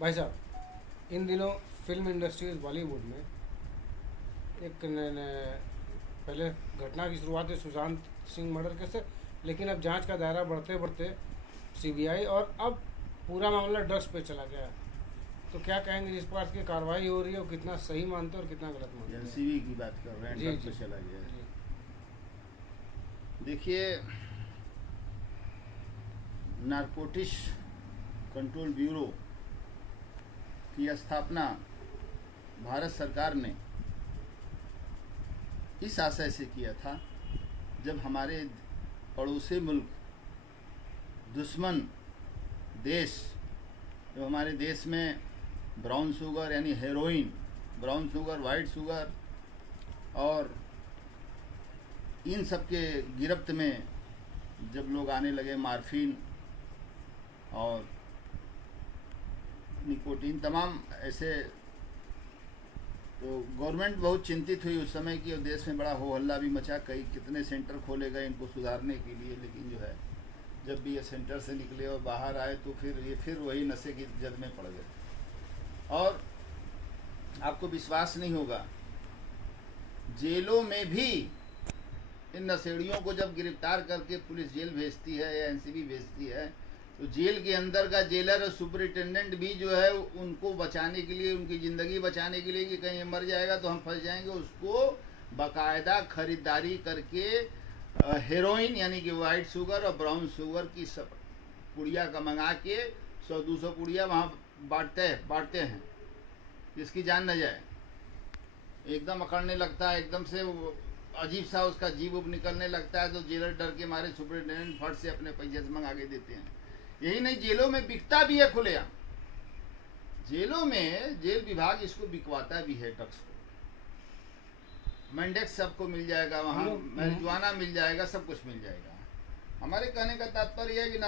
भाई साहब, इन दिनों फिल्म इंडस्ट्री बॉलीवुड में एक पहले घटना की शुरुआत है सुशांत सिंह मर्डर केस से, लेकिन अब जांच का दायरा बढ़ते बढ़ते सीबीआई और अब पूरा मामला ड्रग्स पे चला गया है। तो क्या कहेंगे, जिस प्रकार की कार्रवाई हो रही है वो कितना सही मानते हैं और कितना गलत मानते हैं? एनसीबी की बात कर रहे हैं, जी ड्रग जी पे चला गया है। जी। देखिए, नारकोटिक्स कंट्रोल ब्यूरो की स्थापना भारत सरकार ने इस आशय से किया था, जब हमारे पड़ोसी मुल्क, दुश्मन देश, जो हमारे देश में ब्राउन शुगर यानी heroin, brown sugar, white sugar और इन सब के गिरफ्त में जब लोग आने लगे, मार्फिन और निकोटीन, तमाम ऐसे, तो गवर्नमेंट बहुत चिंतित हुई उस समय कि देश में बड़ा हो हल्ला भी मचा, कई कितने सेंटर खोले गए इनको सुधारने के लिए, लेकिन जो है जब भी ये सेंटर से निकले और बाहर आए तो फिर वही नशे की जद में पड़ गए। और आपको विश्वास नहीं होगा, जेलों में भी इन नशेड़ियों को जब गिरफ्तार करके पुलिस जेल भेजती है या एनसीबी भेजती है, तो जेल के अंदर का जेलर और सुपरिटेंडेंट भी जो है उनको बचाने के लिए, उनकी ज़िंदगी बचाने के लिए कि कहीं ये मर जाएगा तो हम फंस जाएंगे, उसको बाकायदा खरीदारी करके हेरोइन यानी कि वाइट शुगर और ब्राउन शुगर की सब पुड़िया का मंगा के 100-200 पुड़िया वहाँ बांटते हैं, जिसकी जान न जाए। एकदम अकड़ने लगता है, एकदम से अजीब सा उसका जीव उब निकलने लगता है, तो जेलर डर के मारे सुपरिटेंडेंट फट से अपने पैसे से मंगा के देते हैं। यही नहीं, जेलों में बिकता भी है खुलेआम। जेलों में जेल विभाग इसको बिकवाता भी है, ड्रग्स को। मैंडेक्स सबको मिल जाएगा वहाँ, मैरिजुआना मिल जाएगा, सब कुछ मिल जाएगा। हमारे कहने का तात्पर्य है कि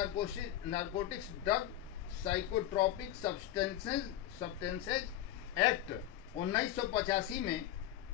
narcotics drug psychotropic substances act 1985 में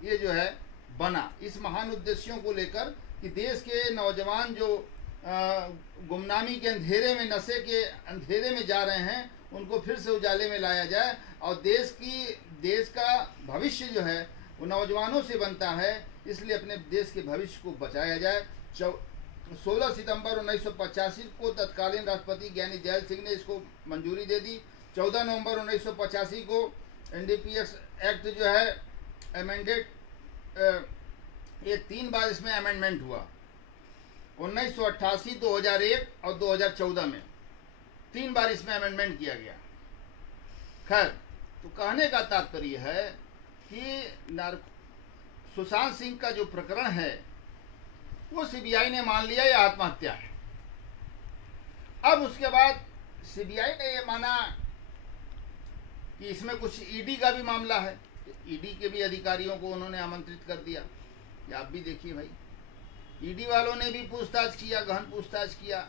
ये जो है बना, इस महान उद्देश्यों को लेकर कि देश के नौजवान जो गुमनामी के अंधेरे में, नशे के अंधेरे में जा रहे हैं, उनको फिर से उजाले में लाया जाए और देश का भविष्य जो है वो नौजवानों से बनता है, इसलिए अपने देश के भविष्य को बचाया जाए। 16 सितंबर 1985 को तत्कालीन राष्ट्रपति ज्ञानी जैल सिंह ने इसको मंजूरी दे दी। 14 नवंबर 1985 को एनडीपीएस एक्ट जो है अमेंडेड, ये 3 बार इसमें अमेंडमेंट हुआ, 1988, 2001 और 2014 में 3 बार इसमें अमेंडमेंट किया गया। खैर, तो कहने का तात्पर्य है कि सुशांत सिंह का जो प्रकरण है वो सीबीआई ने मान लिया ये आत्महत्या है। अब उसके बाद सीबीआई ने ये माना कि इसमें कुछ ईडी का भी मामला है, ईडी के भी अधिकारियों को उन्होंने आमंत्रित कर दिया कि आप भी देखिए भाई। ईडी वालों ने भी पूछताछ किया, गहन पूछताछ किया।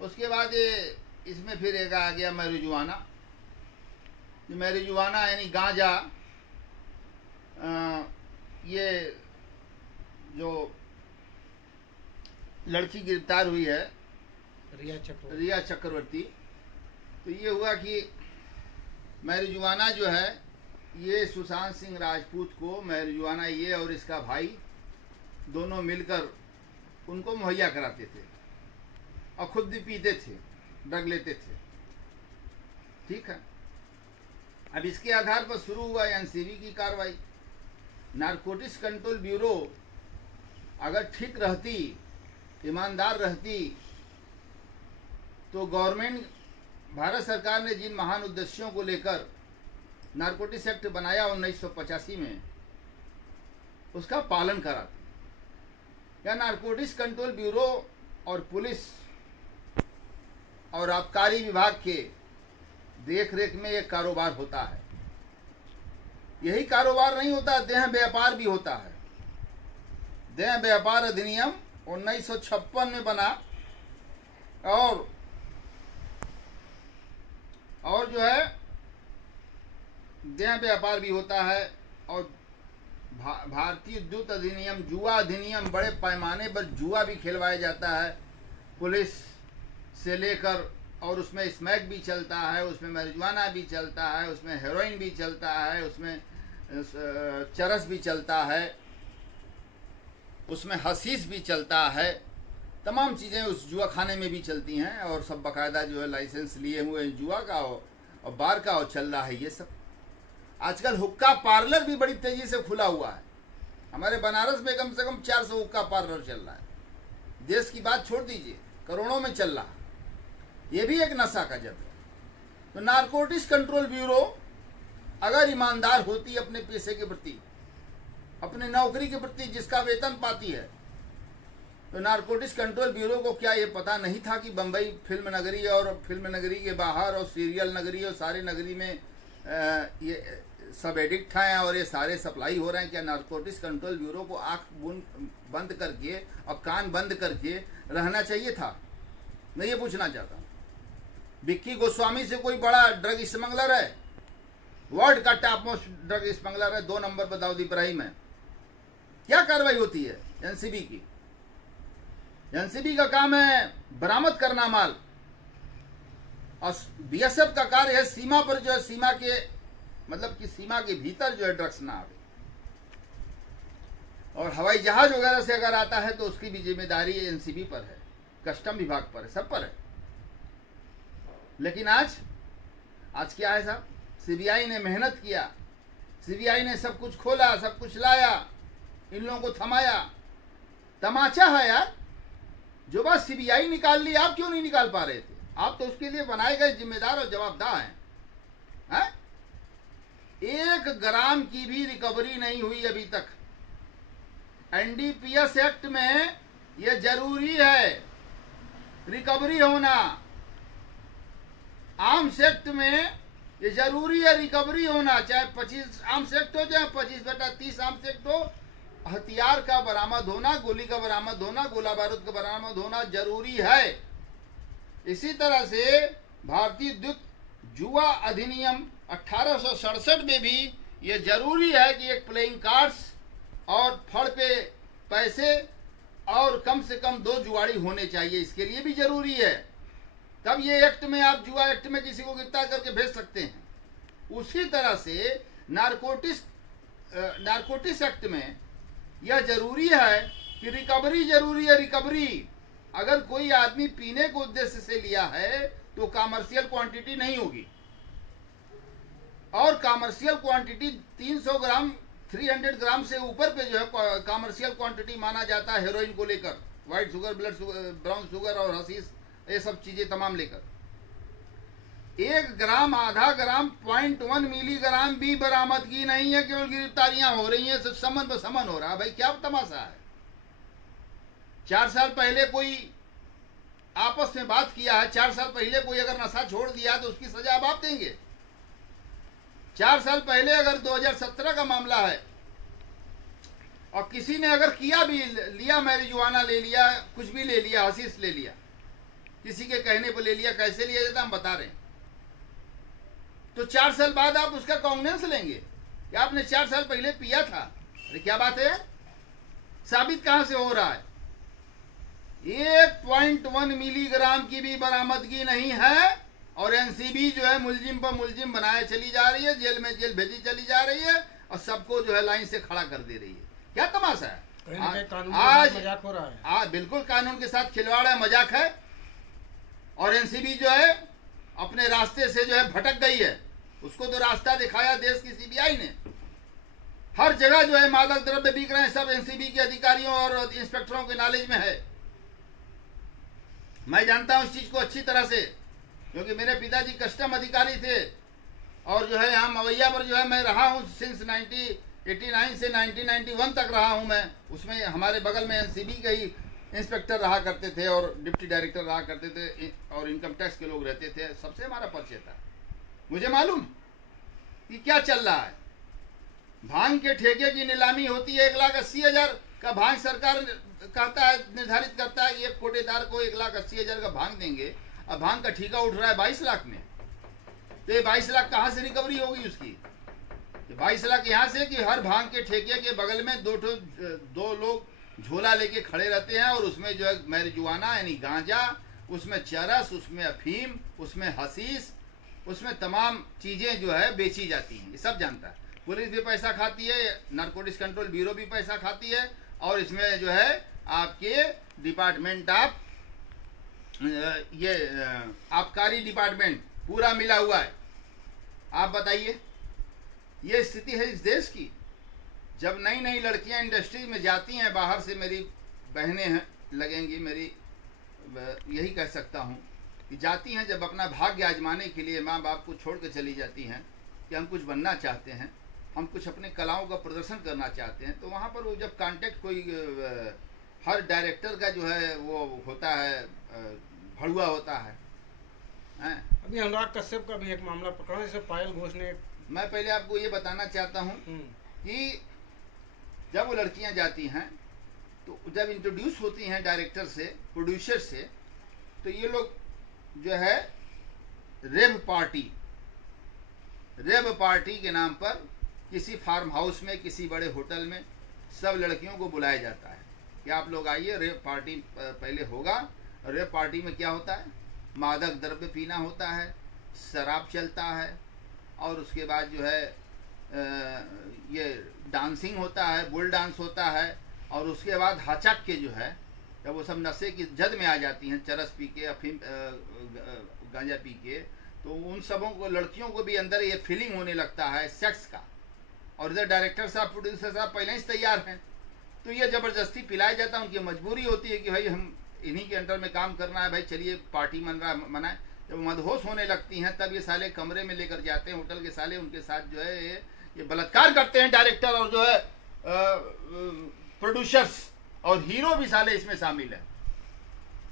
उसके बाद ये इसमें फिर एक आ गया मैरिजुआना। मैरिजुआना यानी गांजा, ये जो लड़की गिरफ्तार हुई है रिया चक्रवर्ती, तो ये हुआ कि मैरिजुआना जो है ये सुशांत सिंह राजपूत को मैरिजुआना ये और इसका भाई दोनों मिलकर उनको मुहैया कराते थे और खुद भी पीते थे, ड्रग लेते थे। ठीक है, अब इसके आधार पर शुरू हुआ एनसीबी की कार्रवाई। नारकोटिक्स कंट्रोल ब्यूरो अगर ठीक रहती, ईमानदार रहती, तो गवर्नमेंट, भारत सरकार ने जिन महान उद्देश्यों को लेकर नारकोटिक्स एक्ट बनाया 1985 में, उसका पालन कराती। या नारकोटिक्स कंट्रोल ब्यूरो और पुलिस और आबकारी विभाग के देख रेख में एक कारोबार होता है। यही कारोबार नहीं होता, देह व्यापार भी होता है। देह व्यापार अधिनियम 1956 में बना और जो है देह व्यापार भी होता है। और भारतीय दूत अधिनियम, जुआ अधिनियम, बड़े पैमाने पर जुआ भी खिलवाया जाता है, पुलिस से लेकर और उसमें स्मैक भी चलता है, उसमें marijuana भी चलता है, उसमें हेरोइन भी चलता है, उसमें चरस भी चलता है, उसमें हशीश भी चलता है, तमाम चीज़ें उस जुआ खाने में भी चलती हैं और सब बाकायदा जो है लाइसेंस लिए हुए हैं जुआ का और बार का और चल रहा है ये सब। आजकल हुक्का पार्लर भी बड़ी तेजी से खुला हुआ है। हमारे बनारस में कम से कम 400 हुक्का पार्लर चल रहा है। देश की बात छोड़ दीजिए, करोड़ों में चल रहा है। ये भी एक नशा का जद है। तो नारकोटिक्स कंट्रोल ब्यूरो अगर ईमानदार होती अपने पेशे के प्रति, अपने नौकरी के प्रति जिसका वेतन पाती है, तो नारकोटिक्स कंट्रोल ब्यूरो को क्या ये पता नहीं था कि बम्बई फिल्म नगरी और फिल्म नगरी के बाहर और सीरियल नगरी और सारे नगरी में ये सब एडिक्ट हैं और ये सारे सप्लाई हो रहे हैं? क्या नारकोटिक्स कंट्रोल ब्यूरो को आंख बंद करके और कान बंद करके रहना चाहिए था? मैं ये पूछना चाहता हूँ। विक्की गोस्वामी से कोई बड़ा ड्रग स्मगलर है? वर्ल्ड का टॉप मोस्ट ड्रग स्मगलर है, 2 नंबर पर दाऊद इब्राहिम है। क्या कार्रवाई होती है एनसीबी की? एनसीबी का काम है बरामद करना माल, और बीएसएफ का कार्य है सीमा पर जो है, सीमा के मतलब कि सीमा के भीतर जो है ड्रग्स ना आवे। और हवाई जहाज वगैरह से अगर आता है तो उसकी भी जिम्मेदारी एनसीबी पर है, कस्टम विभाग पर है, सब पर है। लेकिन आज क्या है साहब? सीबीआई ने मेहनत किया, सीबीआई ने सब कुछ खोला, सब कुछ लाया, इन लोगों को थमाया। तमाचा है यार, जो बात सीबीआई निकाल ली, आप क्यों नहीं निकाल पा रहे थे? आप तो उसके लिए बनाए गए जिम्मेदार और जवाबदार हैं। 1 ग्राम की भी रिकवरी नहीं हुई अभी तक। एनडीपीएस एक्ट में यह जरूरी है रिकवरी होना। आर्म्स एक्ट में ये जरूरी है रिकवरी होना, चाहे 25 आर्म्स एक्ट हो, चाहे 25/30 आर्म्स एक्ट हो। हथियार का बरामद होना, गोली का बरामद होना, गोला बारूद का बरामद होना जरूरी है। इसी तरह से भारतीय द्वैत जुआ अधिनियम 1867 में भी ये जरूरी है कि एक प्लेइंग कार्ड्स और फड़ पे पैसे और कम से कम 2 जुआड़ी होने चाहिए, इसके लिए भी जरूरी है। तब ये एक्ट में आप जुआ एक्ट में किसी को गिरफ्तार करके भेज सकते हैं। उसी तरह से नारकोटिक्स एक्ट में यह जरूरी है कि रिकवरी जरूरी है। रिकवरी अगर कोई आदमी पीने के उद्देश्य से लिया है तो कमर्शियल क्वांटिटी नहीं होगी, और कमर्शियल क्वांटिटी 300 ग्राम 300 ग्राम से ऊपर पे जो है कमर्शियल क्वांटिटी माना जाता है हेरोइन को लेकर, white sugar, blood sugar, brown sugar और हशीश, ये सब चीजें तमाम लेकर। 1 ग्राम, आधा ग्राम, 0.1 मिलीग्राम भी बरामदगी नहीं है, केवल गिरफ्तारियां हो रही हैं, समन हो रहा है। भाई क्या तमाशा है? 4 साल पहले कोई आपस में बात किया है, 4 साल पहले कोई अगर नशा छोड़ दिया तो उसकी सजा अब आप देंगे। 4 साल पहले अगर 2017 का मामला है और किसी ने अगर किया भी, लिया मैरिजुआना ले लिया, कुछ भी ले लिया, हशीश ले लिया, किसी के कहने पर ले लिया, कैसे लिया जाता हम बता रहे हैं, तो 4 साल बाद आप उसका कॉन्ग्नेंस लेंगे कि आपने 4 साल पहले पिया था। अरे क्या बात है? साबित कहां से हो रहा है? 1.1 मिलीग्राम की भी बरामदगी नहीं है और एनसीबी जो है मुलजिम पर मुलजिम बनाए चली जा रही है, जेल में जेल भेजी चली जा रही है और सबको जो है लाइन से खड़ा कर दे रही है। क्या तमाशा है? आज मजाक हो रहा है। आज बिल्कुल कानून के साथ खिलवाड़ है, मजाक है। और एनसीबी जो है अपने रास्ते से जो है भटक गई है। उसको तो रास्ता दिखाया देश की सीबीआई ने। हर जगह जो है मादक द्रव्य बिक रहे हैं, सब एनसीबी के अधिकारियों और इंस्पेक्टरों के नॉलेज में है। मैं जानता हूं इस चीज को अच्छी तरह से, क्योंकि मेरे पिताजी कस्टम अधिकारी थे और जो है यहाँ मवैया पर जो है मैं रहा हूँ सिंस 1989 से 1991 तक रहा हूँ मैं। उसमें हमारे बगल में एनसीबी के ही इंस्पेक्टर रहा करते थे और डिप्टी डायरेक्टर रहा करते थे और इनकम टैक्स के लोग रहते थे, सबसे हमारा परिचय था। मुझे मालूम कि क्या चल रहा है। भांग के ठेके की नीलामी होती है, 1,80,000 का भांग सरकार कहता है, निर्धारित करता है कि एक कोटेदार को 1,80,000 का भांग देंगे, अब भांग का ठेका उठ रहा है 22 लाख में। तो ये 22 लाख कहाँ से रिकवरी होगी उसकी? 22 लाख यहाँ से कि हर भांग के ठेके के बगल में दो लोग झोला लेके खड़े रहते हैं और उसमें जो है मैरिजुआना यानी गांजा उसमें चरस, उसमें अफीम, उसमें हसीस, उसमें तमाम चीज़ें जो है बेची जाती हैं, ये सब जानता है। पुलिस भी पैसा खाती है, नारकोटिक्स कंट्रोल ब्यूरो भी पैसा खाती है, और इसमें जो है आपके डिपार्टमेंट ऑफ ये आबकारी डिपार्टमेंट पूरा मिला हुआ है। आप बताइए, ये स्थिति है इस देश की। जब नई नई लड़कियां इंडस्ट्री में जाती हैं, बाहर से मेरी बहनें हैं लगेंगी, मेरी यही कह सकता हूँ कि जाती हैं जब अपना भाग्य आजमाने के लिए, माँ बाप को छोड़ कर चली जाती हैं कि हम कुछ बनना चाहते हैं, हम कुछ अपने कलाओं का प्रदर्शन करना चाहते हैं, तो वहाँ पर वो जब कांटेक्ट कोई हर डायरेक्टर का जो है वो होता है, भड़ुआ होता है। अभी अनुराग कश्यप का भी एक मामला पकड़ा, जैसे पायल घोष ने। मैं पहले आपको ये बताना चाहता हूँ कि जब वो लड़कियाँ जाती हैं तो जब इंट्रोड्यूस होती हैं डायरेक्टर से, प्रोड्यूसर से, तो ये लोग जो है रेव पार्टी के नाम पर किसी फार्म हाउस में, किसी बड़े होटल में सब लड़कियों को बुलाया जाता है कि आप लोग आइए, रेव पार्टी पहले होगा। रेव पार्टी में क्या होता है, मादक द्रव्य पीना होता है, शराब चलता है, और उसके बाद जो है ये डांसिंग होता है, बुल डांस होता है, और उसके बाद हचक के जो है जब वो सब नशे की जद में आ जाती हैं, चरस पी के, अफीम गांजा पी के, तो उन सबों को, लड़कियों को भी अंदर ये फीलिंग होने लगता है सेक्स का, और इधर डायरेक्टर साहब, प्रोड्यूसर साहब पहले से तैयार हैं, तो ये ज़बरदस्ती पिलाया जाता है। उनकी मजबूरी होती है कि भाई हम इन्हीं के अंडर में काम करना है, भाई चलिए पार्टी मनाए। जब मदहोश होने लगती हैं तब ये साले कमरे में लेकर जाते हैं, होटल के साले, उनके साथ जो है ये बलात्कार करते हैं डायरेक्टर और जो है प्रोड्यूसर्स, और हीरो भी साले इसमें शामिल है।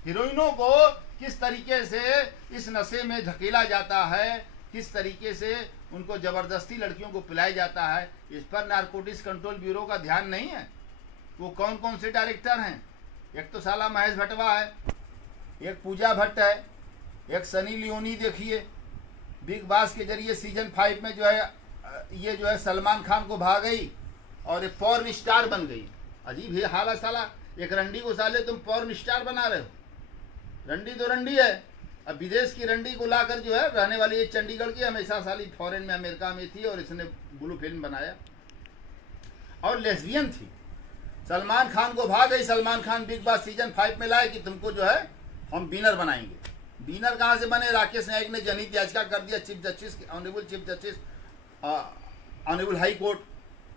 हीरोइनों को किस तरीके से इस नशे में धकेला जाता है, किस तरीके से उनको ज़बरदस्ती लड़कियों को पिलाया जाता है, इस पर नारकोटिक्स कंट्रोल ब्यूरो का ध्यान नहीं है। वो कौन कौन से डायरेक्टर हैं, एक तो साला महेश भट्टवा है, एक पूजा भट्ट है, एक सनी लियोनी, देखिए बिग बॉस के जरिए सीजन 5 में जो है ये जो है सलमान खान को भाग गई और एक पॉर्न स्टार बन गई। अजीब ही हाल है साला, एक रंडी को साले तुम पॉर्न स्टार बना रहे हो। रंडी तो रंडी है, अब विदेश की रंडी को लाकर जो है, रहने वाली ये चंडीगढ़ की, हमेशा साली फॉरेन में, अमेरिका में थी, और इसने ब्लू फिल्म बनाया और लेस्बियन थी। सलमान खान को भाग गई, Salman Khan big boss season 5 में लाए कि तुमको जो है हम विनर बनाएंगे। विनर कहाँ से बने, राकेश नायक ने जनहित याचिका कर दिया chief justice, honourable chief justice, honourable high court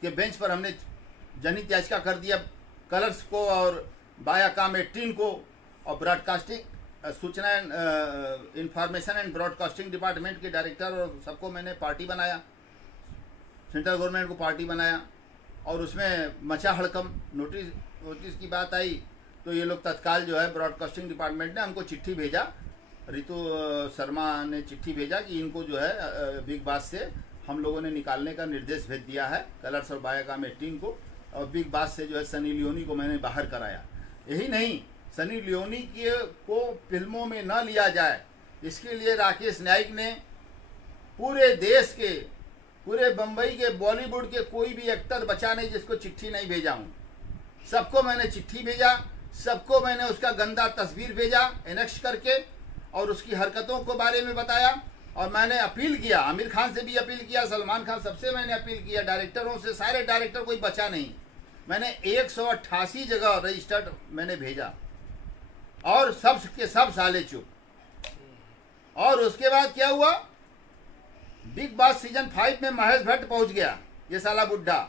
के बेंच पर हमने जनहित याचिका कर दिया कलर्स को और बायाकाम 18 को, और ब्रॉडकास्टिंग सूचना इंफॉर्मेशन एंड ब्रॉडकास्टिंग डिपार्टमेंट के डायरेक्टर और सबको मैंने पार्टी बनाया, सेंट्रल गवर्नमेंट को पार्टी बनाया, और उसमें मचा हड़कम। नोटिस की बात आई तो ये लोग तत्काल जो है ब्रॉडकास्टिंग डिपार्टमेंट ने हमको चिट्ठी भेजा, रितु शर्मा ने चिट्ठी भेजा कि इनको जो है बिग बॉस से हम लोगों ने निकालने का निर्देश भेज दिया है, कलर्स और बायाकाम 18 को, और बिग बॉस से जो है सनी लियोनी को मैंने बाहर कराया। यही नहीं, सनी लियोनी को फिल्मों में न लिया जाए इसके लिए राकेश नायक ने पूरे देश के, पूरे बम्बई के, बॉलीवुड के कोई भी एक्टर बचा नहीं जिसको चिट्ठी नहीं भेजा हूँ। सबको मैंने चिट्ठी भेजा, सबको मैंने उसका गंदा तस्वीर भेजा एनेक्स करके, और उसकी हरकतों को बारे में बताया, और मैंने अपील किया, आमिर खान से भी अपील किया, सलमान खान, सबसे मैंने अपील किया, डायरेक्टरों से, सारे डायरेक्टर कोई बचा नहीं। मैंने 188 जगह रजिस्टर्ड मैंने भेजा, और सब के सब साले चुप। और उसके बाद क्या हुआ, बिग बॉस सीजन 5 में महेश भट्ट पहुंच गया, ये साला बुड्ढा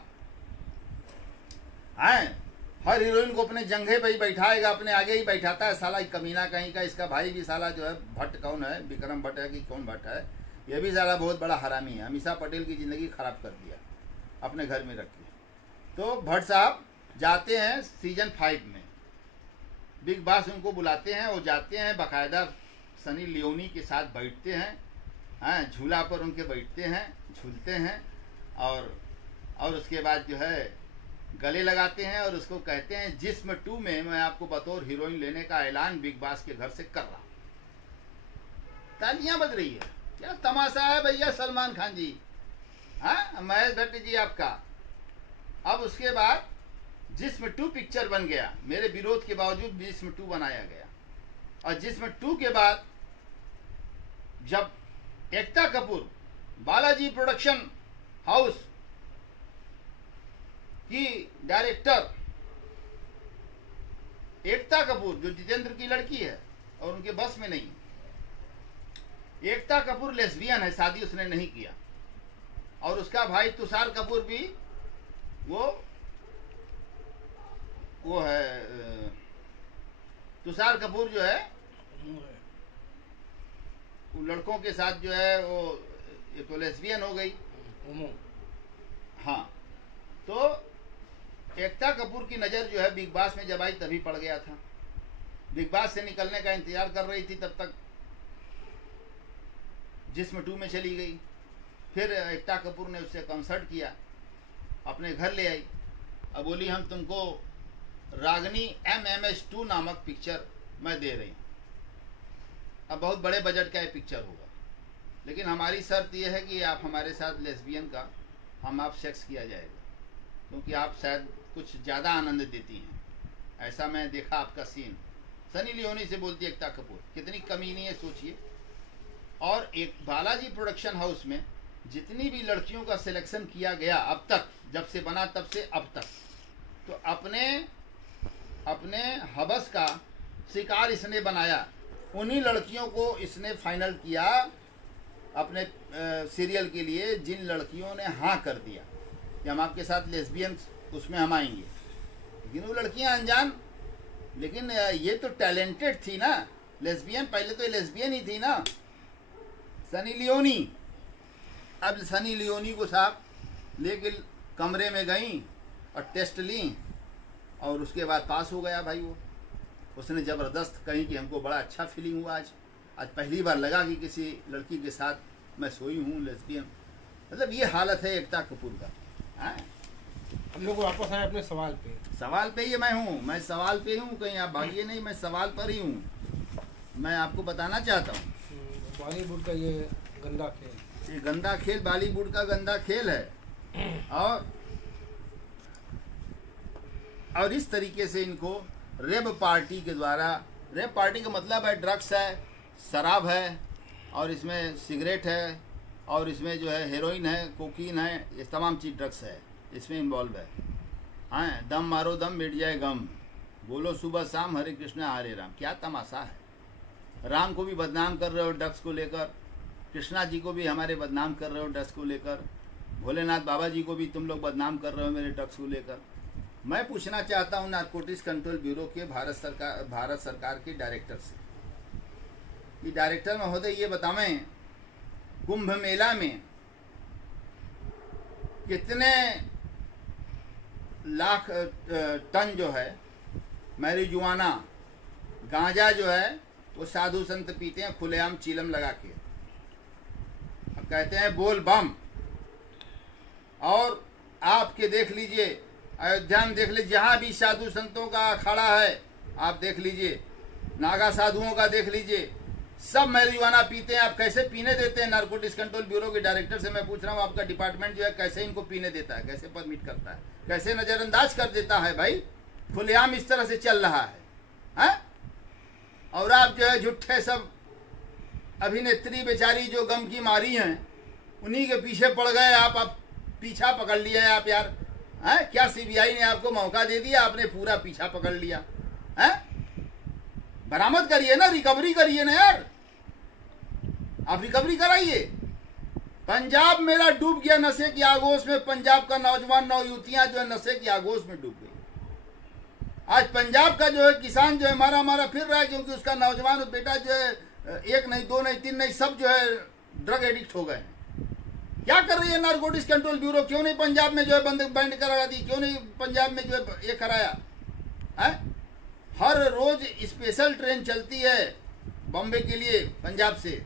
है, हर हीरोइन को अपने जंघे पे ही बैठाएगा, अपने आगे ही बैठाता है साला, कमीना कहीं का। इसका भाई भी साला जो है भट्ट, कौन है, विक्रम भट्ट है कि कौन भट्ट है, ये भी साला बहुत बड़ा हरामी है, अमीषा पटेल की ज़िंदगी खराब कर दिया अपने घर में रख के। तो भट्ट साहब जाते हैं सीजन 5 में, बिग बॉस उनको बुलाते हैं, वो जाते हैं, बाकायदा सनी लियोनी के साथ बैठते हैं, हाँ, झूला पर उनके बैठते हैं, झूलते हैं, और उसके बाद जो है गले लगाते हैं, और उसको कहते हैं जिस्म 2 में मैं आपको बतौर हीरोइन लेने का ऐलान बिग बॉस के घर से कर रहा हूँ। तालियां बज रही है, क्या तमाशा है भैया सलमान खान जी, हाँ, महेश भट्ट जी आपका। अब उसके बाद जिस्म 2 पिक्चर बन गया, मेरे विरोध के बावजूद जिस्म 2 बनाया गया, और जिसमें 2 के बाद जब एकता कपूर बालाजी प्रोडक्शन हाउस की डायरेक्टर एकता कपूर जो जितेंद्र की लड़की है और उनके बस में नहीं, एकता कपूर लेस्बियन है, शादी उसने नहीं किया, और उसका भाई तुषार कपूर भी वो है तुषार कपूर जो है वो लड़कों के साथ जो है वो ये तो लेस्बियन हो गई। हाँ, तो एकता कपूर की नज़र जो है बिग बॉस में जब आई तभी पड़ गया था। बिग बॉस से निकलने का इंतजार कर रही थी, तब तक जिस्म 2 में चली गई। फिर एकता कपूर ने उससे कंसल्ट किया, अपने घर ले आई। अब बोली हम तुमको रागनी MMS2 नामक पिक्चर मैं दे रही हूँ। अब बहुत बड़े बजट का ये पिक्चर होगा, लेकिन हमारी शर्त यह है कि आप हमारे साथ लेस्बियन का हम आप सेक्स किया जाएगा, क्योंकि आप शायद कुछ ज़्यादा आनंद देती हैं, ऐसा मैं देखा आपका सीन। सनी लियोनी से बोलती एकता कपूर, कितनी कमीनी है सोचिए। और एक बालाजी प्रोडक्शन हाउस में जितनी भी लड़कियों का सिलेक्शन किया गया अब तक, जब से बना तब से अब तक, तो अपने हवस का शिकार इसने बनाया। उन्हीं लड़कियों को इसने फाइनल किया अपने सीरियल के लिए जिन लड़कियों ने हाँ कर दिया कि हम आपके साथ लेस्बियन उसमें हम आएंगे। लेकिन वो लड़कियां अनजान, लेकिन ये तो टैलेंटेड थी ना लेस्बियन, पहले तो ये लेस्बियन ही थी ना, सनी लियोनी। अब सनी लियोनी को साहब लेके कमरे में गई और टेस्ट ली, और उसके बाद पास हो गया भाई वो। उसने ज़बरदस्त कही कि हमको बड़ा अच्छा फीलिंग हुआ आज पहली बार लगा कि किसी लड़की के साथ मैं सोई हूँ लेस्बियन। मतलब ये हालत है एकता कपूर का। हम लोग वापस आए अपने सवाल पे ही मैं हूँ, मैं सवाल पे ही हूँ, कहीं आप भागिए नहीं, मैं सवाल पर ही हूँ। मैं आपको बताना चाहता हूँ बॉलीवुड का ये गंदा खेल, ये गंदा खेल बॉलीवुड का गंदा खेल है। और इस तरीके से इनको रेप पार्टी के द्वारा, रेप पार्टी का मतलब है ड्रग्स है, शराब है, और इसमें सिगरेट है, और इसमें जो है हेरोइन है, कोकीन है, ये तमाम चीज़ ड्रग्स है इसमें इन्वॉल्व है। हाँ, दम मारो दम मिट जाए गम, बोलो सुबह शाम हरे कृष्ण हरे राम। क्या तमाशा है। राम को भी बदनाम कर रहे हो ड्रग्स को लेकर, कृष्णा जी को भी हमारे बदनाम कर रहे हो ड्रग्स को लेकर, भोलेनाथ बाबा जी को भी तुम लोग बदनाम कर रहे हो मेरे ड्रग्स को लेकर। मैं पूछना चाहता हूँ नारकोटिक्स कंट्रोल ब्यूरो के भारत सरकार के डायरेक्टर से, ये डायरेक्टर महोदय ये बतावें कुंभ मेला में कितने लाख टन जो है मैरिजुआना गांजा जो है वो साधु संत पीते हैं खुलेआम चीलम लगा के, अब कहते हैं बोल बम। और आपके देख लीजिए अयोध्या में, देख लीजिए जहाँ भी साधु संतों का अखाड़ा है आप देख लीजिए, नागा साधुओं का देख लीजिए, सब मैरिजुआना पीते हैं। आप कैसे पीने देते हैं? नारकोटिक्स कंट्रोल ब्यूरो के डायरेक्टर से मैं पूछ रहा हूँ, आपका डिपार्टमेंट जो है कैसे इनको पीने देता है, कैसे परमिट करता है, कैसे नजरअंदाज कर देता है? भाई खुलेआम इस तरह से चल रहा है। और आप जो है झूठे सब अभिनेत्री बेचारी जो गम की मारी हैं उन्हीं के पीछे पड़ गए आप पीछा पकड़ लिए हैं आप यार। क्या सीबीआई ने आपको मौका दे दिया, आपने पूरा पीछा पकड़ लिया है? बरामद करिए ना, रिकवरी करिए ना यार, आप रिकवरी कराइए। पंजाब मेरा डूब गया नशे की आगोश में, पंजाब का नौजवान नौयुवतियां जो है नशे की आगोश में डूब गई। आज पंजाब का जो है किसान जो है मारा फिर रहा है, क्योंकि उसका नौजवान बेटा जो है एक नहीं दो नहीं तीन नहीं सब जो है ड्रग एडिक्ट हो गए हैं। क्या कर रही है नारकोटिक्स कंट्रोल ब्यूरो? क्यों नहीं पंजाब में जो है बैंड करा दी? क्यों नहीं पंजाब में जो है ये कराया है? हर रोज स्पेशल ट्रेन चलती है बॉम्बे के लिए पंजाब से,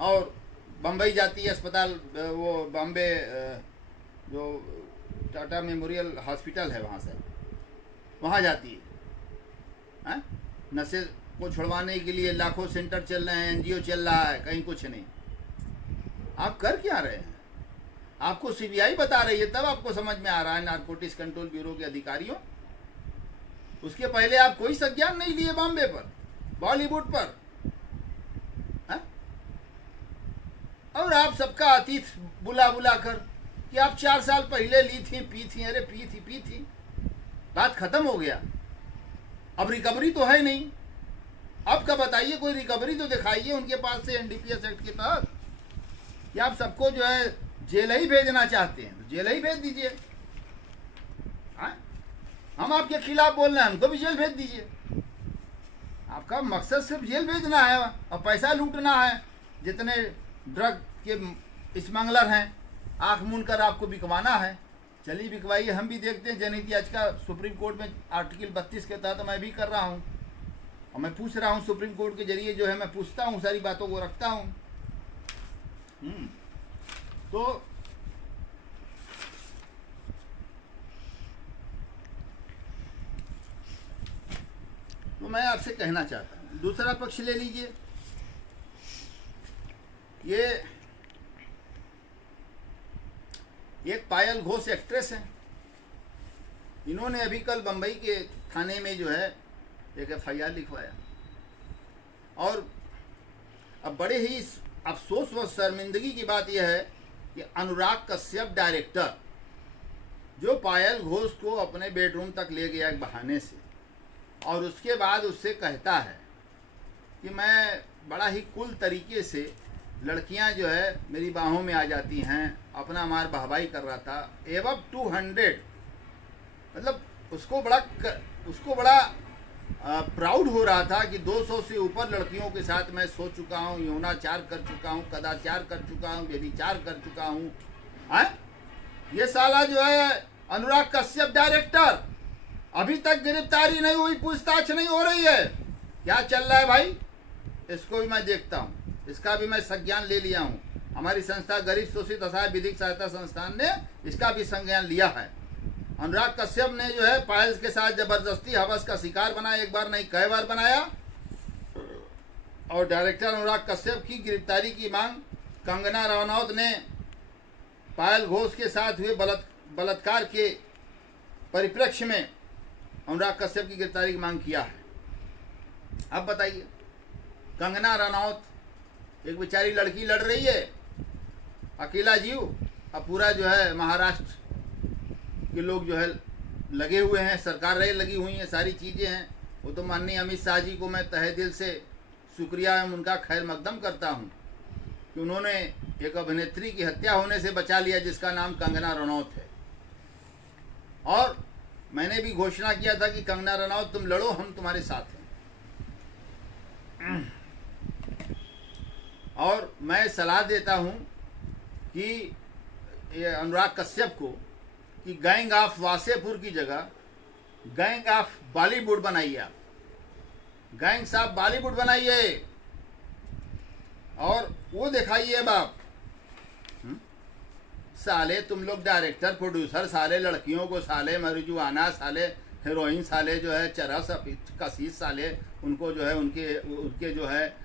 और बम्बई जाती है अस्पताल, वो बॉम्बे जो टाटा मेमोरियल हॉस्पिटल है वहाँ से वहाँ जाती है। नशे को छुड़वाने के लिए लाखों सेंटर चल रहे हैं, एनजीओ चल रहा है, कहीं कुछ नहीं। आप कर क्या रहे हैं? आपको सीबीआई बता रही है, तब आपको समझ में आ रहा है नारकोटिक्स कंट्रोल ब्यूरो के अधिकारियों। उसके पहले आप कोई संज्ञान नहीं लिए बॉम्बे पर। बॉलीवुड पर हा? और आप सबका अतीत बुला बुला कर कि आप 4 साल पहले ली थी, पी थी, अरे पी थी, बात खत्म हो गया। अब रिकवरी तो है नहीं। अब का बताइए, कोई रिकवरी तो दिखाइए उनके पास से एनडीपीएस एक्ट के तहत। या आप सबको जो है जेल ही भेजना चाहते हैं तो जेल ही भेज दीजिए। हम आपके खिलाफ बोल रहे हैं, हमको भी जेल भेज दीजिए। आपका मकसद सिर्फ जेल भेजना है और पैसा लूटना है। जितने ड्रग के स्मगलर हैं, आंख मूंद कर आपको बिकवाना है। चलिए बिकवाइए, हम भी देखते हैं। जनहित याचिका सुप्रीम कोर्ट में आर्टिकल 32 के तहत मैं भी कर रहा हूँ और मैं पूछ रहा हूँ सुप्रीम कोर्ट के जरिए जो है मैं पूछता हूँ, सारी बातों को रखता हूँ। तो मैं आपसे कहना चाहता हूँ, दूसरा पक्ष ले लीजिए। ये एक पायल घोष एक्ट्रेस है। इन्होंने अभी कल बंबई के थाने में जो है एक FIR लिखवाया और अब बड़े ही अफसोस व शर्मिंदगी की बात यह है कि अनुराग कश्यप डायरेक्टर जो पायल घोष को अपने बेडरूम तक ले गया एक बहाने से और उसके बाद उससे कहता है कि मैं बड़ा ही कुल तरीके से लड़कियां जो है मेरी बाहों में आ जाती हैं, अपना मार बहबाई कर रहा था। एवं 200 मतलब उसको बड़ा प्राउड हो रहा था कि 200 से ऊपर लड़कियों के साथ मैं सो चुका हूँ, यौनाचार कर चुका हूँ, कदाचार कर चुका हूँ, व्यभिचार कर चुका हूँ। ये साला जो है अनुराग कश्यप डायरेक्टर, अभी तक गिरफ्तारी नहीं हुई, पूछताछ नहीं हो रही है। क्या चल रहा है भाई? इसको भी मैं देखता हूँ, इसका भी मैं संज्ञान ले लिया हूँ। हमारी संस्था गरीब शोषित असहाय विधिक सहायता संस्थान ने इसका भी संज्ञान लिया है। अनुराग कश्यप ने जो है पायल के साथ जबरदस्ती हवस का शिकार बनाया, एक बार नहीं कई बार बनाया। और डायरेक्टर अनुराग कश्यप की गिरफ्तारी की मांग कंगना रनौत ने पायल घोष के साथ हुए बलात्कार के परिप्रेक्ष्य में अनुराग कश्यप की गिरफ्तारी की मांग किया है। अब बताइए, कंगना रनौत एक बेचारी लड़की लड़ रही है, अकेला जीव, अब पूरा जो है महाराष्ट्र के लोग जो है लगे हुए हैं, सरकार रहे लगी हुई हैं, सारी चीज़ें हैं। वो तो माननीय अमित शाह जी को मैं तहे दिल से शुक्रिया एवं उनका खैर मकदम करता हूँ कि उन्होंने एक अभिनेत्री की हत्या होने से बचा लिया जिसका नाम कंगना रनौत है। और मैंने भी घोषणा किया था कि कंगना रनौत तुम लड़ो, हम तुम्हारे साथ हैं। और मैं सलाह देता हूं कि ये अनुराग कश्यप को कि गैंग ऑफ वासेपुर की जगह गैंग ऑफ बॉलीवुड बनाइए। आप गैंग्स ऑफ बॉलीवुड बनाइए और वो दिखाइए बाप। साले तुम लोग डायरेक्टर प्रोड्यूसर, साले लड़कियों को साले मरिजुआना, साले हीरोइन, साले जो है चरस कसीस, साले उनको जो है उनके जो है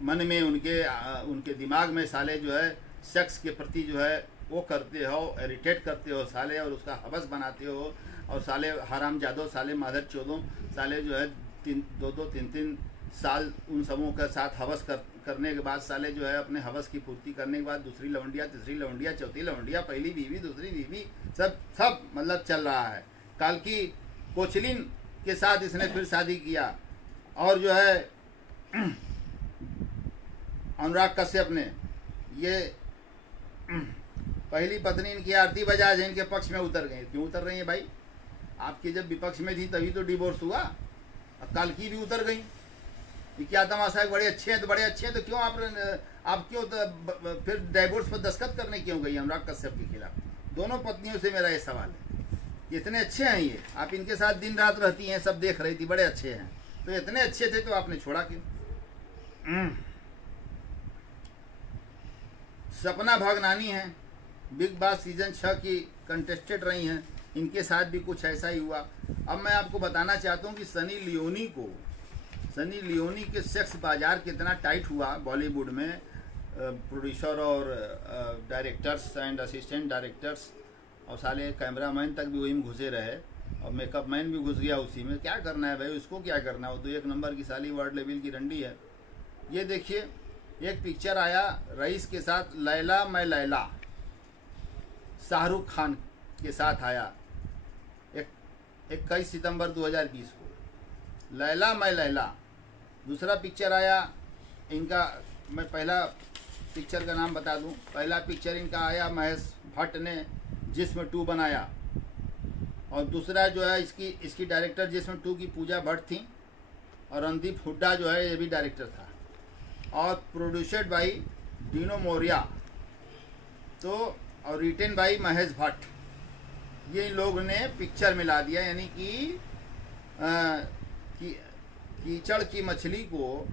मन में उनके दिमाग में साले जो है सेक्स के प्रति जो है वो करते हो, इरिटेट करते हो साले, और उसका हवस बनाते हो। और साले हराम जादो, साले मादर चोदों, साले जो है 2-3 साल उन सबों के साथ हवस करने के बाद साले जो है अपने हवस की पूर्ति करने के बाद दूसरी लवंडिया, तीसरी लवंडिया, चौथी लवंडिया, पहली बीवी, दूसरी बीवी, सब मतलब चल रहा है। काल की कोचलिन के साथ इसने फिर शादी किया। और जो है अनुराग कश्यप ने ये पहली पत्नी इनकी आरती बजाज है, इनके पक्ष में उतर गई। क्यों उतर रही है भाई? आपकी जब विपक्ष में थी तभी तो डिवोर्स हुआ। अब काल की भी उतर गई। ये क्या तमाशा है? बड़े अच्छे हैं तो बड़े अच्छे हैं तो क्यों आप क्यों तो फिर डिवोर्स पर दस्तखत करने क्यों गई अनुराग कश्यप के खिलाफ? दोनों पत्नियों से मेरा ये सवाल है। इतने अच्छे हैं ये, आप इनके साथ दिन रात रहती हैं, सब देख रही थी, बड़े अच्छे हैं, तो इतने अच्छे थे तो आपने छोड़ा क्यों? सपना भागनानी है, बिग बॉस सीजन 6 की कंटेस्टेंट रही हैं, इनके साथ भी कुछ ऐसा ही हुआ। अब मैं आपको बताना चाहता हूँ कि सनी लियोनी के सेक्स बाजार कितना टाइट हुआ बॉलीवुड में। प्रोड्यूसर और डायरेक्टर्स एंड असिस्टेंट डायरेक्टर्स और साले कैमरामैन तक भी वही में घुसे रहे और मेकअप मैन भी घुस गया उसी में। क्या करना है भाई, उसको क्या करना है, वो तो एक नंबर की साली वर्ल्ड लेवल की रंडी है। ये देखिए एक पिक्चर आया रईस के साथ, लैला मैं लैला, शाहरुख खान के साथ आया 21 सितंबर 2020 को, लैला मैं लैला। दूसरा पिक्चर आया इनका, मैं पहला पिक्चर का नाम बता दूं, पहला पिक्चर इनका आया महेश भट्ट ने जिस्म 2 बनाया, और दूसरा जो है इसकी डायरेक्टर जिस्म 2 की पूजा भट्ट थी, और रणदीप हुड्डा जो है ये भी डायरेक्टर था, और प्रोड्यूसर्ड बाई डीनो मोरिया, तो और रिटेन बाई महेश भट्ट। ये लोग ने पिक्चर मिला दिया, यानी कि कीचड़ की मछली को,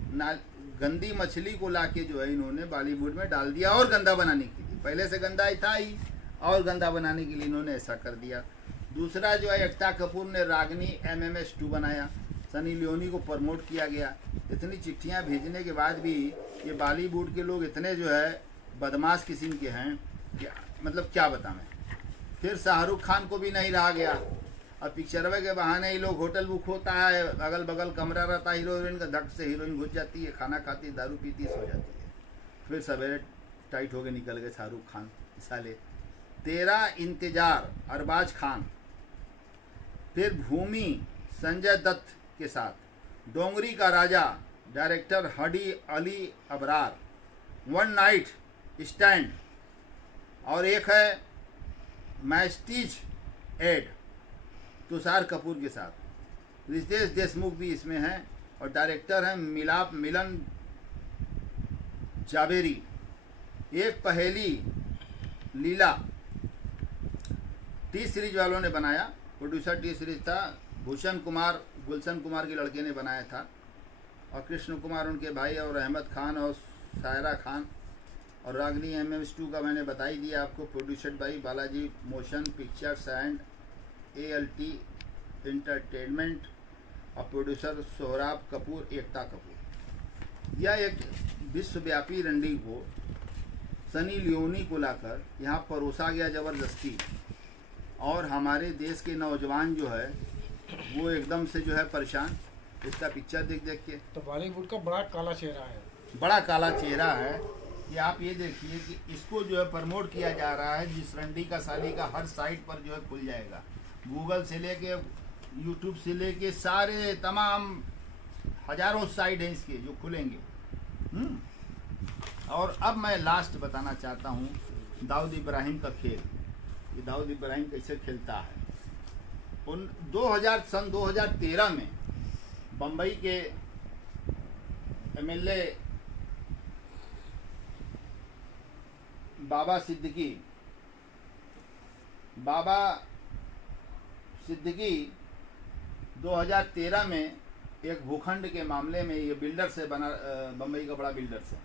गंदी मछली को लाके जो है इन्होंने बॉलीवुड में डाल दिया, और गंदा बनाने के लिए, पहले से गंदा ही था ही, और गंदा बनाने के लिए इन्होंने ऐसा कर दिया। दूसरा जो है एकता कपूर ने रागनी MMS 2 बनाया, सनी लियोनी को प्रमोट किया गया। इतनी चिट्ठियां भेजने के बाद भी ये बॉलीवुड के लोग इतने जो है बदमाश किस्म के हैं कि मतलब क्या बताऊं मैं। फिर शाहरुख खान को भी नहीं रहा गया, अब पिक्चरवे के बहाने ही लोग होटल बुक होता है, अगल बगल कमरा रहता है हीरो हीरोइन का, धक से हीरोइन घुस जाती है, खाना खाती है, दारू पीती सो जाती है, फिर सवेरे टाइट होके निकल गए शाहरुख खान साले। तेरा इंतजार अरबाज खान, फिर भूमि संजय दत्त के साथ, Dongri ka Raja director Hadi Ali Abrar, One Night Stand, और एक है मैस्टीज एड तुषार कपूर के साथ, रितेश देशमुख भी इसमें हैं, और डायरेक्टर हैं मिलन जावेरी। एक पहेली लीला टी सीरीज वालों ने बनाया, प्रोड्यूसर टी सीरीज था, भूषण कुमार गुलशन कुमार के लड़के ने बनाया था, और कृष्ण कुमार उनके भाई, और अहमद खान और सायरा खान, और रागनी MMS 2 का मैंने बता ही दिया आपको, produced by Balaji Motion Pictures and ALT Entertainment, और प्रोड्यूसर सोहराब कपूर एकता कपूर। यह एक विश्वव्यापी रंडी को सनी लियोनी को लाकर यहाँ परोसा गया ज़बरदस्ती, और हमारे देश के नौजवान जो है वो एकदम से जो है परेशान इसका पिक्चर देख देख के। तो बॉलीवुड का बड़ा काला चेहरा है, बड़ा काला चेहरा है कि आप ये देखिए कि इसको जो है प्रमोट किया जा रहा है, जिस रंडी का साली का हर साइट पर जो है खुल जाएगा, गूगल से लेके यूट्यूब से लेके सारे तमाम हजारों साइट हैं इसके जो खुलेंगे। और अब मैं लास्ट बताना चाहता हूँ दाऊद इब्राहिम का खेल, ये दाऊद इब्राहिम कैसे खेलता है। उन 2013 में बम्बई के MLA बाबा सिद्दीकी 2013 में एक भूखंड के मामले में, ये बिल्डर से बना, बम्बई का बड़ा बिल्डर से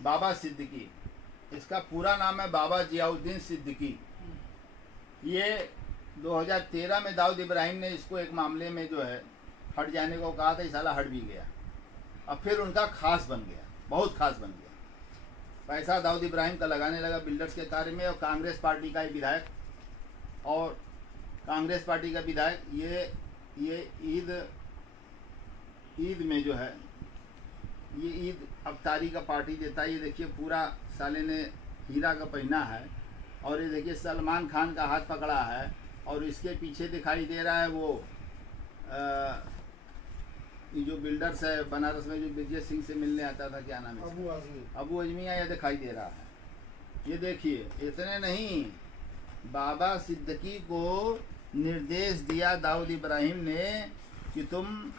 बाबा सिद्दीकी, इसका पूरा नाम है बाबा जियाउद्दीन सिद्दीकी। ये 2013 में दाऊद इब्राहिम ने इसको एक मामले में जो है हट जाने को कहा था, इस साला हट भी गया, अब फिर उनका खास बन गया, बहुत खास बन गया, पैसा दाऊद इब्राहिम का लगाने लगा बिल्डर्स के कार्य में। और कांग्रेस पार्टी का ही विधायक, और कांग्रेस पार्टी का विधायक ये ईद में जो है, ये ईद अफ्तारी का पार्टी देता है। ये देखिए पूरा साले ने हीरा का पहना है, और ये देखिए सलमान खान का हाथ पकड़ा है, और इसके पीछे दिखाई दे रहा है वो ये जो बिल्डर्स है बनारस में, जो विजय सिंह से मिलने आता था, क्या नाम है, अबू अजमिया, ये दिखाई दे रहा है। ये देखिए, इतने नहीं, बाबा सिद्दीकी को निर्देश दिया दाऊद इब्राहिम ने कि तुम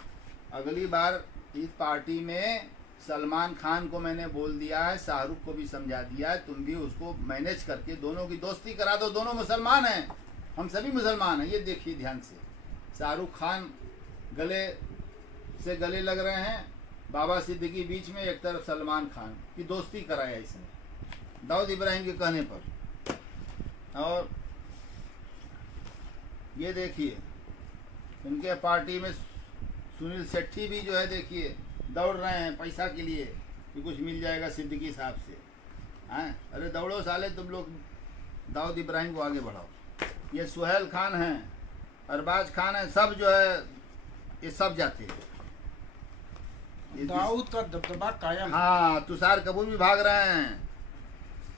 अगली बार इस पार्टी में सलमान खान को मैंने बोल दिया है, शाहरुख को भी समझा दिया है, तुम भी उसको मैनेज करके दोनों की दोस्ती करा दो, दोनों मुसलमान हैं, हम सभी मुसलमान हैं। ये देखिए ध्यान से, शाहरुख खान गले से गले लग रहे हैं, बाबा सिद्दीकी बीच में, एक तरफ सलमान खान की दोस्ती कराया इसने दाऊद इब्राहिम के कहने पर। और ये देखिए उनके पार्टी में सुनील शेट्टी भी जो है देखिए दौड़ रहे हैं पैसा के लिए कि कुछ मिल जाएगा सिद्दीकी साहब से। हैं, अरे दौड़ो साले तुम लोग, दाऊद इब्राहिम को आगे बढ़ाओ। ये सुहेल खान हैं, अरबाज खान है, सब जो है ये सब जाते हैं। दाऊद का दबदबा कायम है। हाँ, तुषार कपूर भी भाग रहे हैं,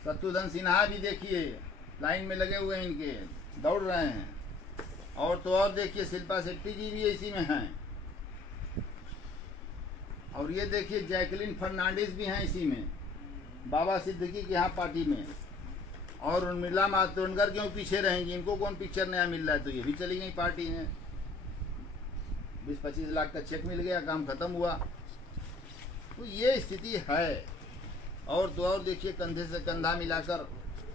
शत्रुघ्न सिन्हा भी देखिए लाइन में लगे हुए हैं, इनके दौड़ रहे हैं। और तो और देखिए शिल्पा शेट्टी जी भी इसी में हैं। और ये देखिए जैकलिन फर्नांडिस भी हैं इसी में, बाबा सिद्दीकी के यहाँ पार्टी में। और उर्मिला मातोंडकर क्यों पीछे रहेंगी, इनको कौन पिक्चर नया मिल रहा है, तो ये भी चली गई पार्टी में। 20-25 लाख का चेक मिल गया, काम खत्म हुआ। तो ये स्थिति है। और तो और देखिए कंधे से कंधा मिलाकर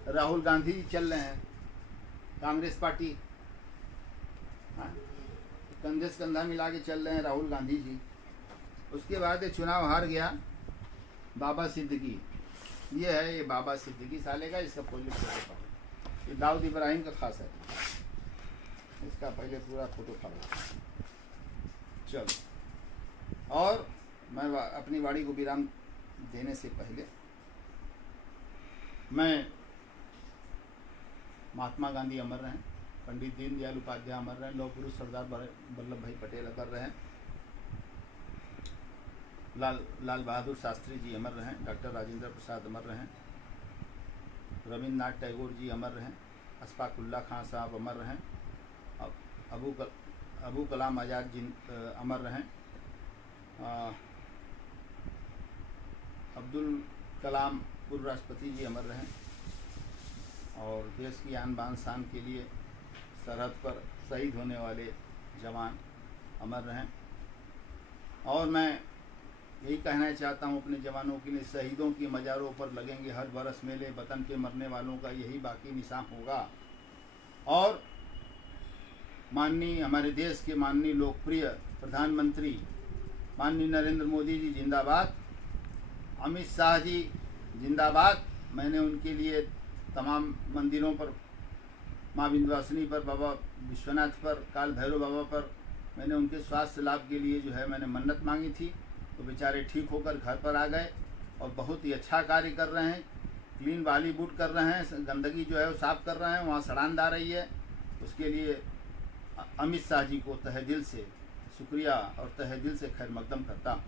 राहुल गांधी जी चल रहे हैं, कांग्रेस पार्टी। हाँ, कंधे से कंधा मिला के चल रहे हैं राहुल गांधी जी। उसके बाद ये चुनाव हार गया बाबा सिद्दीकी। ये है ये बाबा सिद्दीकी साले का, इसका पहले फोटो, ये दाऊद इब्राहिम का खास है, इसका पहले पूरा फोटो खा। चलो, और मैं अपनी वाणी को विराम देने से पहले मैं महात्मा गांधी अमर रहे, पंडित दीनदयाल उपाध्याय अमर रहे, लौह पुरुष सरदार वल्लभ भाई पटेल अमर रहे, लाल बहादुर शास्त्री जी अमर रहें, डॉक्टर राजेंद्र प्रसाद अमर रहें, रविन्द्रनाथ टैगोर जी अमर रहें, अशफाक उल्ला खां साहब अमर रहें, अबू कलाम आज़ाद जी अमर रहें, अब्दुल कलाम पूर्व राष्ट्रपति जी अमर रहें, और देश की आन बान शान के लिए सरहद पर शहीद होने वाले जवान अमर रहें। और मैं यही कहना चाहता हूँ अपने जवानों के लिए, शहीदों की मज़ारों पर लगेंगे हर बरस मेले, वतन के मरने वालों का यही बाकी निशान होगा। और माननीय हमारे देश के माननीय लोकप्रिय प्रधानमंत्री माननीय नरेंद्र मोदी जी जिंदाबाद, अमित शाह जी जिंदाबाद। मैंने उनके लिए तमाम मंदिरों पर, माँ विंध्यवासिनी पर, बाबा विश्वनाथ पर, काल भैरव बाबा पर मैंने उनके स्वास्थ्य लाभ के लिए जो है मैंने मन्नत मांगी थी। तो बेचारे ठीक होकर घर पर आ गए और बहुत ही अच्छा कार्य कर रहे हैं, क्लीन बॉलीवुड कर रहे हैं, गंदगी जो है वो साफ़ कर रहे हैं, वहाँ सड़ान आ रही है। उसके लिए अमित शाह जी को तहे दिल से शुक्रिया और तहे दिल से खैर मकदम करता हूँ।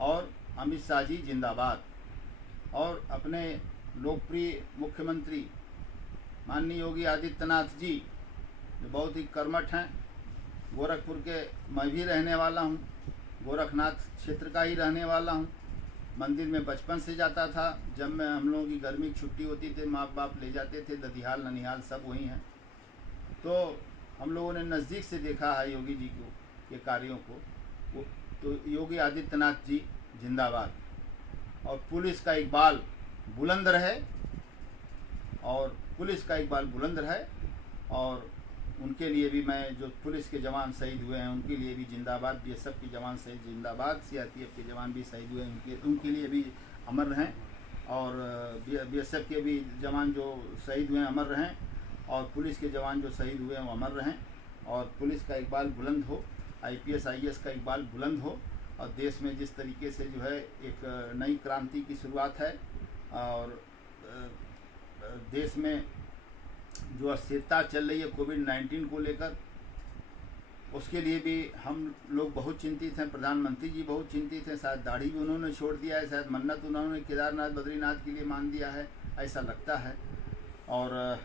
और अमित शाह जी जिंदाबाद। और अपने लोकप्रिय मुख्यमंत्री माननीय योगी आदित्यनाथ जी जो बहुत ही कर्मठ हैं, गोरखपुर के मैं भी रहने वाला हूँ, गोरखनाथ क्षेत्र का ही रहने वाला हूँ। मंदिर में बचपन से जाता था, जब मैं हम लोगों की गर्मी की छुट्टी होती थी माँ बाप ले जाते थे, ददिहाल ननिहाल सब वहीं हैं। तो हम लोगों ने नज़दीक से देखा है योगी जी को के कार्यों को। तो योगी आदित्यनाथ जी जिंदाबाद। और पुलिस का इकबाल बुलंद रहे, और पुलिस का इकबाल बुलंद रहे। और उनके लिए भी मैं, जो पुलिस के जवान शहीद हुए हैं उनके लिए भी जिंदाबाद, बीएसएफ के जवान शहीद जिंदाबाद, सीआरपीएफ के जवान भी शहीद हुए हैं उनके लिए भी अमर रहें। और बीएसएफ के भी जवान जो शहीद हुए हैं अमर रहें, और पुलिस के जवान जो शहीद हुए हैं वो अमर रहें। और पुलिस का इकबाल बुलंद हो, आईपीएस आईएएस का इकबाल बुलंद हो। और देश में जिस तरीके से जो है एक नई क्रांति की शुरुआत है, और देश में जो अस्थिरता चल रही है कोविड-19 को लेकर, उसके लिए भी हम लोग बहुत चिंतित हैं। प्रधानमंत्री जी बहुत चिंतित हैं। शायद दाढ़ी भी उन्होंने छोड़ दिया है, शायद मन्नत उन्होंने केदारनाथ बद्रीनाथ के लिए मान दिया है, ऐसा लगता है। और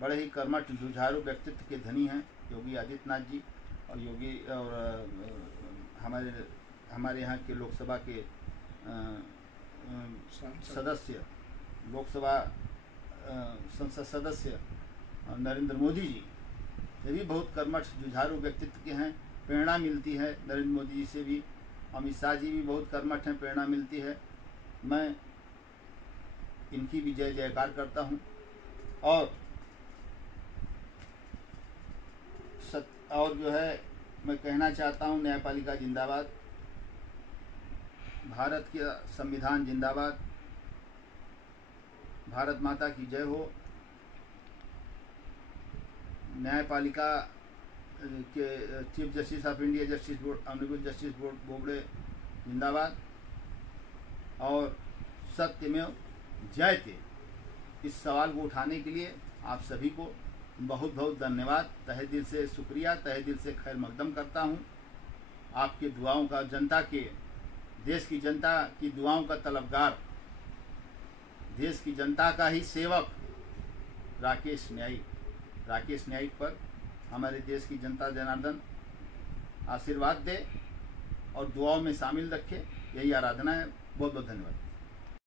बड़े ही कर्मठ जुझारू व्यक्तित्व के धनी हैं योगी आदित्यनाथ जी। और योगी और हमारे यहाँ के लोकसभा के सदस्य, लोकसभा संसद सदस्य नरेंद्र मोदी जी, ये भी बहुत कर्मठ जुझारू व्यक्तित्व के हैं। प्रेरणा मिलती है नरेंद्र मोदी जी से भी। अमित शाह जी भी बहुत कर्मठ हैं, प्रेरणा मिलती है। मैं इनकी भी जय जयकार करता हूँ। और जो है मैं कहना चाहता हूँ, न्यायपालिका जिंदाबाद, भारत का संविधान जिंदाबाद, भारत माता की जय हो। न्यायपालिका के chief justice of India justice board honourable justice Bobde जिंदाबाद। और सत्यमेव जयते, इस सवाल को उठाने के लिए आप सभी को बहुत बहुत धन्यवाद, तहे दिल से शुक्रिया, तहे दिल से खैर मकदम करता हूँ। आपके दुआओं का, जनता के, देश की जनता की दुआओं का तलबगार, देश की जनता का ही सेवक राकेश न्यायिक पर हमारे देश की जनता जनार्दन आशीर्वाद दे और दुआओं में शामिल रखे, यही आराधना है। बहुत बहुत धन्यवाद।